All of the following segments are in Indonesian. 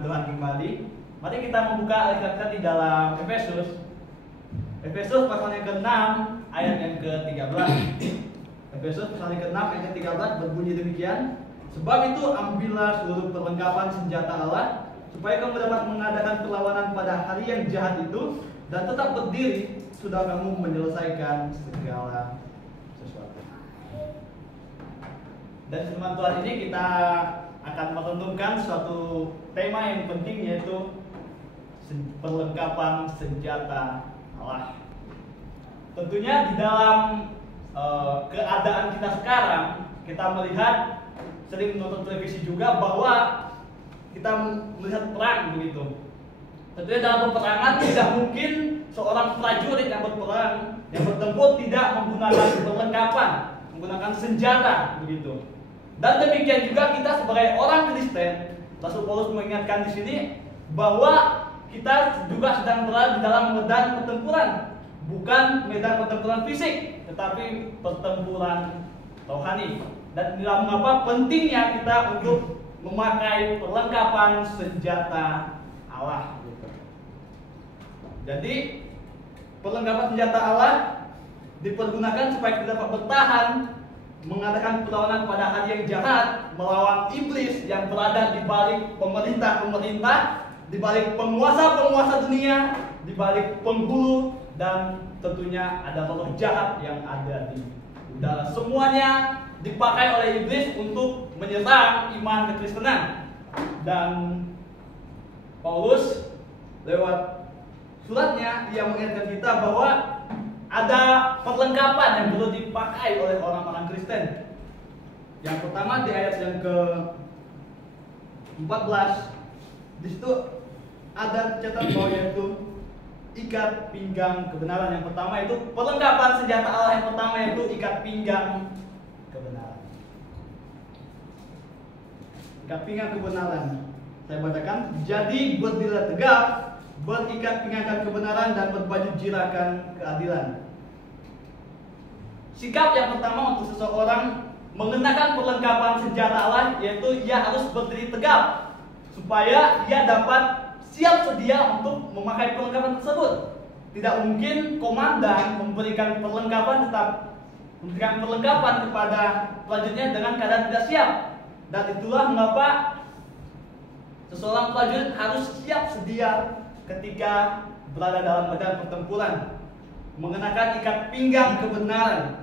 firman Tuhan kembali. Mari kita membuka Alkitab kita di dalam Efesus. Efesus pasal yang ke-6 ayat yang ke-13. Efesus pasal yang ke-6 ayat yang ke-13 berbunyi demikian. Sebab itu ambillah seluruh perlengkapan senjata Allah, supaya kamu dapat mengadakan perlawanan pada hari yang jahat itu, dan tetap berdiri sudah kamu menyelesaikan segala sesuatu. Dan firman Tuhan ini kita akan merenungkan suatu tema yang penting, yaitu perlengkapan senjata Allah. Tentunya di dalam keadaan kita sekarang, kita melihat, sering menonton televisi juga, bahwa kita melihat perang begitu. Tentunya dalam peperangan tidak mungkin seorang prajurit yang berperang, yang bertempur, tidak menggunakan perlengkapan, menggunakan senjata begitu. Dan demikian juga kita sebagai orang Kristen, Rasul Paulus mengingatkan di sini bahwa kita juga sedang berada di dalam medan pertempuran, bukan medan pertempuran fisik, tetapi pertempuran rohani. Dan inilah mengapa pentingnya kita untuk memakai perlengkapan senjata Allah. Jadi perlengkapan senjata Allah dipergunakan supaya kita dapat bertahan, mengadakan perlawanan pada hari yang jahat, melawan iblis yang berada di balik pemerintah-pemerintah, di balik penguasa-penguasa dunia, di balik penghulu, dan tentunya ada roh jahat yang ada di udara. Semuanya dipakai oleh iblis untuk menyerang iman kekristenan. Dan Paulus lewat suratnya ia mengingatkan kita bahwa ada perlengkapan yang perlu dipakai oleh orang-orang Kristen. Yang pertama di ayat yang ke-14, di situ ada catatan bahwa yaitu ikat pinggang kebenaran. Yang pertama itu perlengkapan senjata Allah, yang pertama yaitu ikat pinggang kebenaran. Ikat pinggang kebenaran. Saya bacakan, jadi berdirilah tegak, berikat pinggang kebenaran, dan berbaju jirakan keadilan. Sikap yang pertama untuk seseorang mengenakan perlengkapan senjata Allah, yaitu ia harus berdiri tegak supaya ia dapat siap sedia untuk memakai perlengkapan tersebut. Tidak mungkin komandan memberikan perlengkapan kepada prajuritnya dengan keadaan tidak siap. Dan itulah mengapa seseorang prajurit harus siap sedia ketika berada dalam medan pertempuran, mengenakan ikat pinggang kebenaran.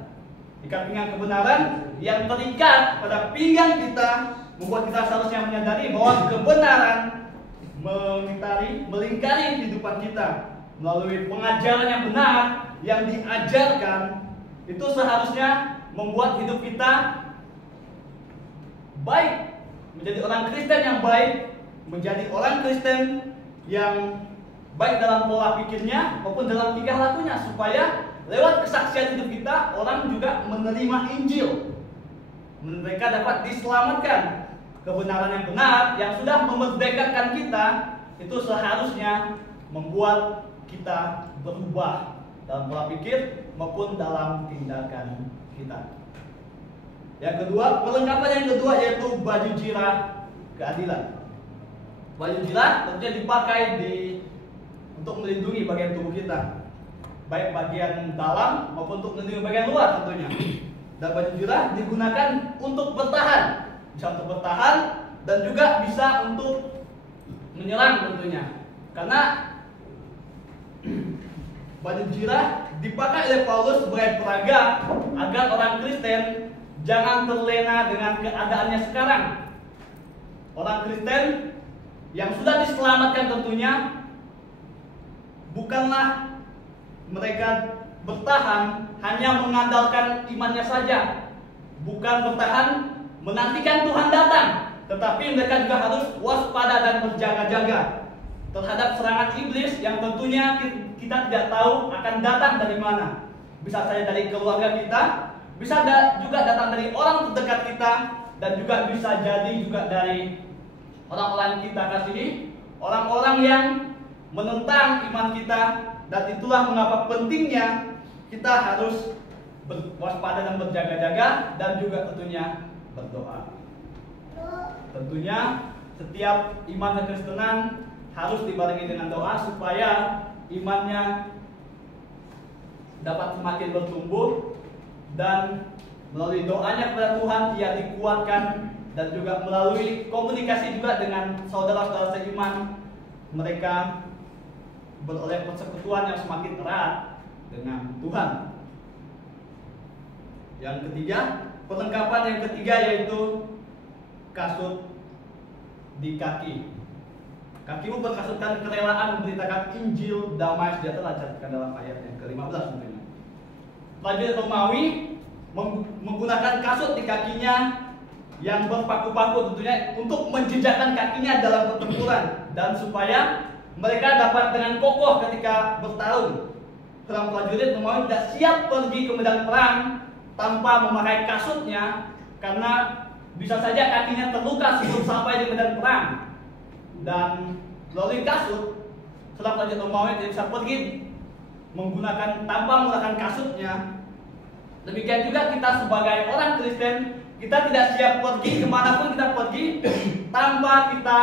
Ikat pinggang kebenaran yang terikat pada pinggang kita membuat kita seharusnya menyadari bahwa kebenaran melingkari kehidupan kita melalui pengajaran yang benar yang diajarkan. Itu seharusnya membuat hidup kita baik, menjadi orang Kristen yang baik, menjadi orang Kristen yang baik dalam pola pikirnya maupun dalam tingkah lakunya, supaya lewat kesaksian hidup kita orang juga menerima Injil, mereka dapat diselamatkan. Kebenaran yang benar yang sudah memerdekakan kita itu seharusnya membuat kita berubah dalam pola pikir maupun dalam tindakan kita. Yang kedua, perlengkapan yang kedua yaitu baju jirah keadilan. Baju jirah tentunya dipakai untuk melindungi bagian tubuh kita, baik bagian dalam maupun untuk melindungi bagian luar tentunya. Dan baju jirah digunakan untuk bertahan, bisa untuk bertahan dan juga bisa untuk menyerang tentunya. Karena baju jirah dipakai oleh Paulus sebagai peraga agar orang Kristen jangan terlena dengan keadaannya sekarang. Orang Kristen yang sudah diselamatkan tentunya bukanlah mereka bertahan hanya mengandalkan imannya saja, bukan bertahan menantikan Tuhan datang, tetapi mereka juga harus waspada dan berjaga-jaga terhadap serangan iblis yang tentunya kita tidak tahu akan datang dari mana. Bisa saja dari keluarga kita, bisa juga datang dari orang terdekat kita, dan juga bisa jadi juga dari orang-orang yang kita kasihi, orang-orang yang menentang iman kita. Dan itulah mengapa pentingnya kita harus waspada dan berjaga-jaga, dan juga tentunya berdoa. Tentunya setiap iman kekristenan harus dibarengi dengan doa supaya imannya dapat semakin bertumbuh, dan melalui doanya kepada Tuhan ia dikuatkan, dan juga melalui komunikasi juga dengan saudara-saudara seiman, mereka beroleh persekutuan yang semakin erat dengan Tuhan. Yang ketiga, perlengkapan yang ketiga yaitu kasut di kaki. Kakimu berkasutkan kerelaan memberitakan Injil damai sejahtera, dicatatkan dalam ayat yang ke-15 mungkin. Prajurit Romawi menggunakan kasut di kakinya yang berpaku-paku tentunya untuk menjejakkan kakinya dalam pertempuran, dan supaya mereka dapat dengan kokoh ketika bertarung. Seorang prajurit Romawi tidak siap pergi ke medan perang tanpa memakai kasutnya, karena bisa saja kakinya terluka sebelum sampai di medan perang. Dan melalui kasut, seorang prajurit Romawi tidak bisa pergi tanpa menggunakan kasutnya. Demikian juga kita sebagai orang Kristen, kita tidak siap pergi kemanapun kita pergi tanpa kita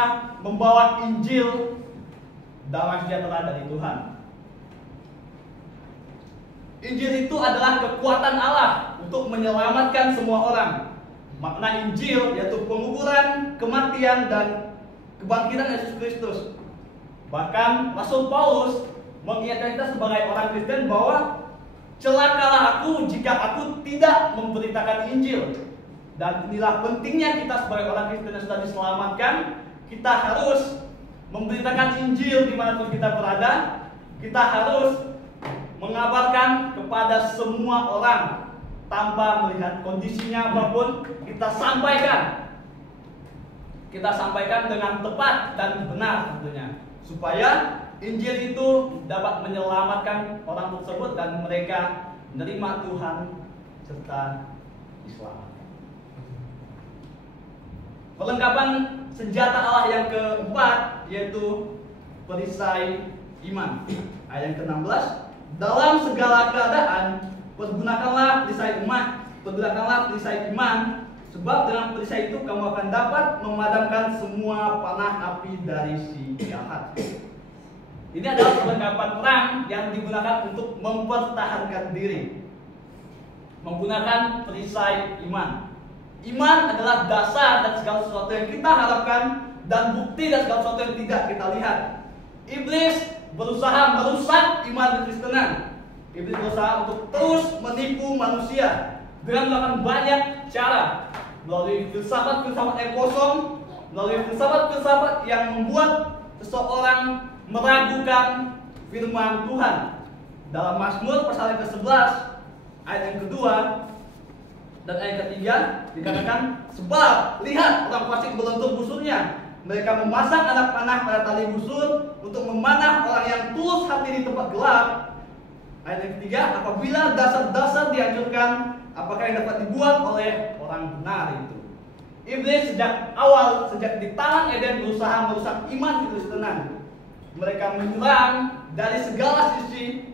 membawa Injil damai sejahtera dari Tuhan. Injil itu adalah kekuatan Allah untuk menyelamatkan semua orang. Makna Injil yaitu penguburan, kematian, dan kebangkitan Yesus Kristus. Bahkan Rasul Paulus mengingatkan kita sebagai orang Kristen bahwa celakalah aku jika aku tidak memberitakan Injil. Dan inilah pentingnya kita sebagai orang Kristen yang sudah diselamatkan. Kita harus memberitakan Injil dimanapun kita berada. Kita harus mengabarkan kepada semua orang tanpa melihat kondisinya apapun. Kita sampaikan dengan tepat dan benar tentunya, supaya Injil itu dapat menyelamatkan orang tersebut dan mereka menerima Tuhan serta diselamatkan. Perlengkapan senjata Allah yang keempat yaitu perisai iman. Ayat yang ke-16, dalam segala keadaan pergunakanlah perisai iman, sebab dengan perisai itu kamu akan dapat memadamkan semua panah api dari si jahat. Ini adalah perlengkapan perang yang digunakan untuk mempertahankan diri. Menggunakan perisai iman. Iman adalah dasar dan segala sesuatu yang kita harapkan, dan bukti dan segala sesuatu yang tidak kita lihat. Iblis berusaha merusak iman kekristenan. Iblis berusaha untuk terus menipu manusia dengan melakukan banyak cara, melalui filsafat-filsafat yang kosong, melalui filsafat-filsafat yang membuat seseorang meragukan firman Tuhan. Dalam Mazmur pasal yang ke-11 ayat yang kedua dan ayat ketiga dikatakan, sebab lihat orang fasik melentur busurnya, mereka memasang anak panah pada tali busur untuk memanah orang yang tulus hati di tempat gelap. Ayat yang ketiga, apabila dasar-dasar dihancurkan, apakah yang dapat dibuat oleh orang benar itu? Iblis sejak awal, sejak di Taman Eden berusaha merusak iman kekristenan. Mereka menyerang dari segala sisi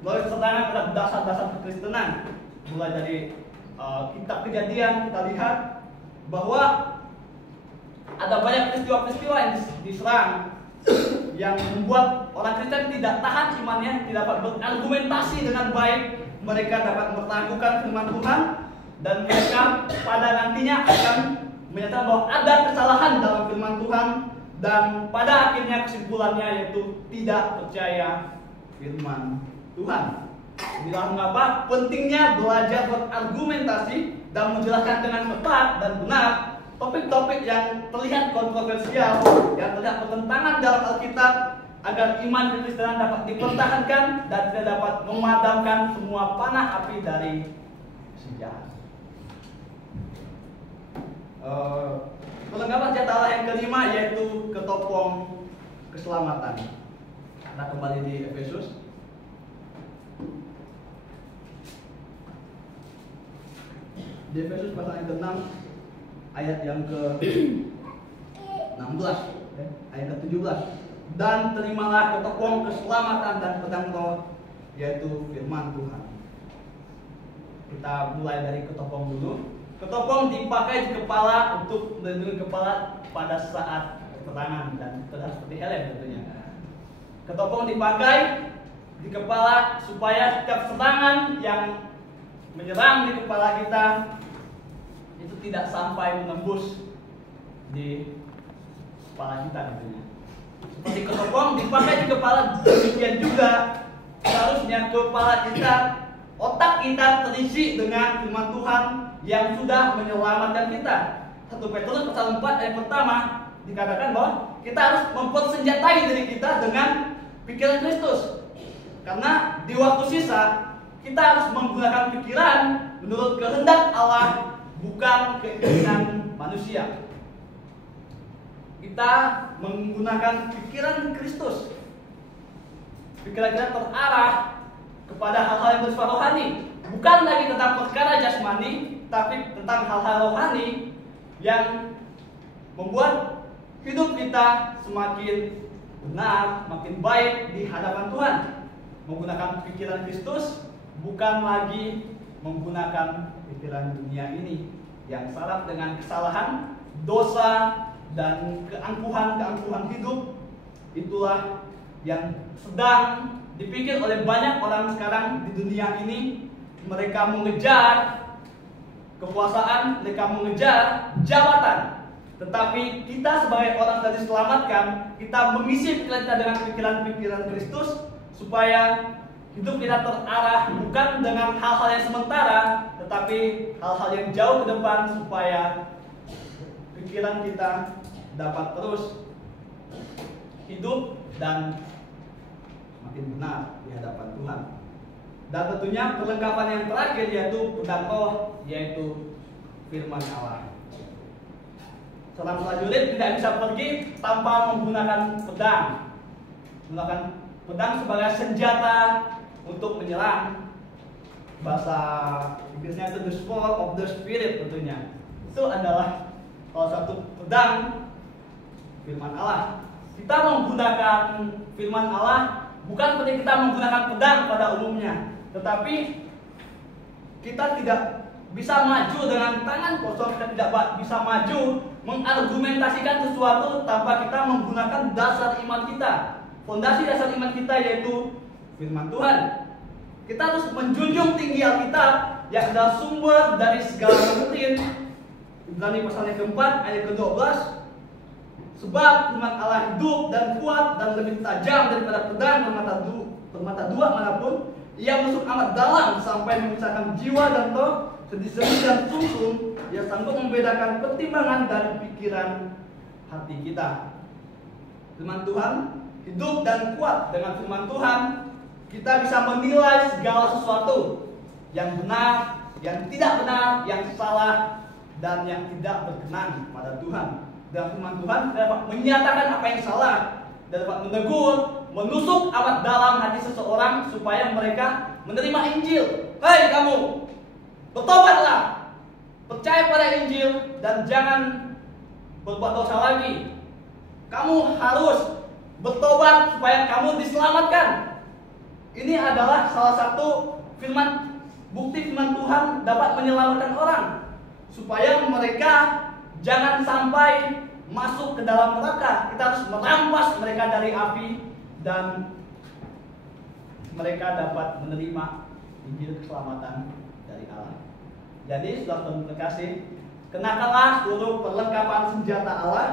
melalui serangan pada dasar-dasar kekristenan. Mulai dari kitab Kejadian kita lihat bahwa ada banyak peristiwa-peristiwa yang diserang yang membuat orang Kristen tidak tahan imannya, tidak dapat berargumentasi dengan baik. Mereka dapat meragukan firman Tuhan, dan mereka pada nantinya akan menyatakan bahwa ada kesalahan dalam firman Tuhan, dan pada akhirnya kesimpulannya yaitu tidak percaya firman Tuhan. Inilah mengapa pentingnya belajar berargumentasi dan menjelaskan dengan tepat dan benar topik-topik yang terlihat kontroversial, yang terlihat bertentangan dalam Alkitab, agar iman kekristenan dapat dipertahankan dan tidak dapat memadamkan semua panah api dari si jahat. Perlengkapan senjata Allah yang kelima yaitu ketopong keselamatan. Kita kembali di Efesus. Di Efesus pasal yang ke-6 ayat yang ke-16, ayat ke-17. Dan terimalah ketopong keselamatan dan pedang roh, yaitu firman Tuhan. Kita mulai dari ketopong dulu. Ketopong dipakai di kepala untuk melindungi kepala pada saat peperangan dan terlihat seperti helm tentunya. Ketopong dipakai di kepala supaya setiap serangan yang menyerang di kepala kita itu tidak sampai menembus di kepala kita tentunya. Seperti ketopong dipakai di kepala, demikian juga seharusnya kepala kita, otak kita terisi dengan firman Tuhan yang sudah menyelamatkan kita. 1 Petrus pasal 4 ayat pertama dikatakan bahwa kita harus mempersenjatai diri kita dengan pikiran Kristus. Karena di waktu sisa kita harus menggunakan pikiran menurut kehendak Allah, bukan keinginan manusia. Kita menggunakan pikiran Kristus. Pikiran kita terarah kepada hal-hal yang bersifat rohani, bukan lagi tentang perkara jasmani, tapi tentang hal-hal rohani yang membuat hidup kita semakin benar, makin baik di hadapan Tuhan. Menggunakan pikiran Kristus, bukan lagi menggunakan pikiran dunia ini yang syarat dengan kesalahan, dosa, dan keangkuhan hidup. Itulah yang sedang dipikir oleh banyak orang sekarang di dunia ini. Mereka mengejar kekuasaan, mereka mengejar jabatan. Tetapi kita sebagai orang yang diselamatkan, kita mengisi pikiran kita dengan pikiran-pikiran Kristus, supaya hidup kita terarah bukan dengan hal-hal yang sementara, tetapi hal-hal yang jauh ke depan, supaya pikiran kita dapat terus hidup dan makin benar di hadapan Tuhan. Dan tentunya perlengkapan yang terakhir yaitu pedang roh, yaitu firman Allah. Seorang prajurit tidak bisa pergi tanpa menggunakan pedang. Menggunakan pedang sebagai senjata untuk menyerang. Bahasa Inggrisnya itu the sword of the spirit tentunya. Itu adalah salah satu pedang firman Allah. Kita menggunakan firman Allah bukan seperti kita menggunakan pedang pada umumnya, tetapi kita tidak bisa maju dengan tangan kosong, kita tidak bisa maju mengargumentasikan sesuatu tanpa kita menggunakan dasar iman kita. Fondasi dasar iman kita yaitu firman Tuhan. Kita harus menjunjung tinggi Alkitab yang adalah sumber dari segala doktrin. Ibrani pasal yang keempat ayat ke-12. Sebab firman Allah hidup dan kuat dan lebih tajam daripada pedang bermata dua manapun. Ia masuk amat dalam sampai memisahkan jiwa dan roh, sendi-sendi dan sumsum. Ia sanggup membedakan pertimbangan dan pikiran hati kita. Firman Tuhan hidup dan kuat. Dengan firman Tuhan kita bisa menilai segala sesuatu yang benar, yang tidak benar, yang salah, dan yang tidak berkenan pada Tuhan. Dan firman Tuhan dapat menyatakan apa yang salah, dapat menegur, menusuk amat dalam hati seseorang supaya mereka menerima Injil. Hei kamu, bertobatlah, percaya pada Injil dan jangan berbuat dosa lagi. Kamu harus bertobat supaya kamu diselamatkan. Ini adalah salah satu bukti firman Tuhan dapat menyelamatkan orang, supaya mereka jangan sampai masuk ke dalam neraka. Kita harus merampas mereka dari api dan mereka dapat menerima Injil keselamatan dari Allah. Jadi saudara terkasih, kenakanlah seluruh perlengkapan senjata Allah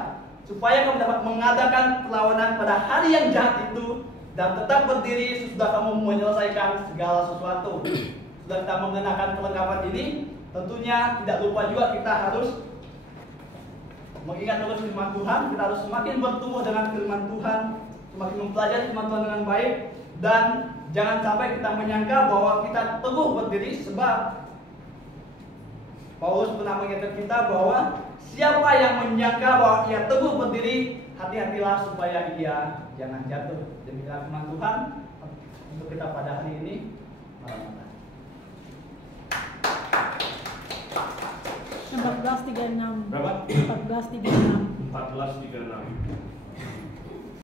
supaya kamu dapat mengadakan perlawanan pada hari yang jahat itu dan tetap berdiri sesudah kamu menyelesaikan segala sesuatu. Setelah kita mengenakan perlengkapan ini, tentunya tidak lupa juga kita harus mengingat terus firman Tuhan. Kita harus semakin bertumbuh dengan firman Tuhan, semakin mempelajari firman Tuhan dengan baik, dan jangan sampai kita menyangka bahwa kita teguh berdiri, sebab Paulus pernah mengingatkan kita bahwa siapa yang menyangka bahwa ia teguh berdiri, hati-hatilah supaya ia jangan jatuh. Demikian firman Tuhan untuk kita pada hari ini. Maranatha. 1436. Berapa? 1436. 1436.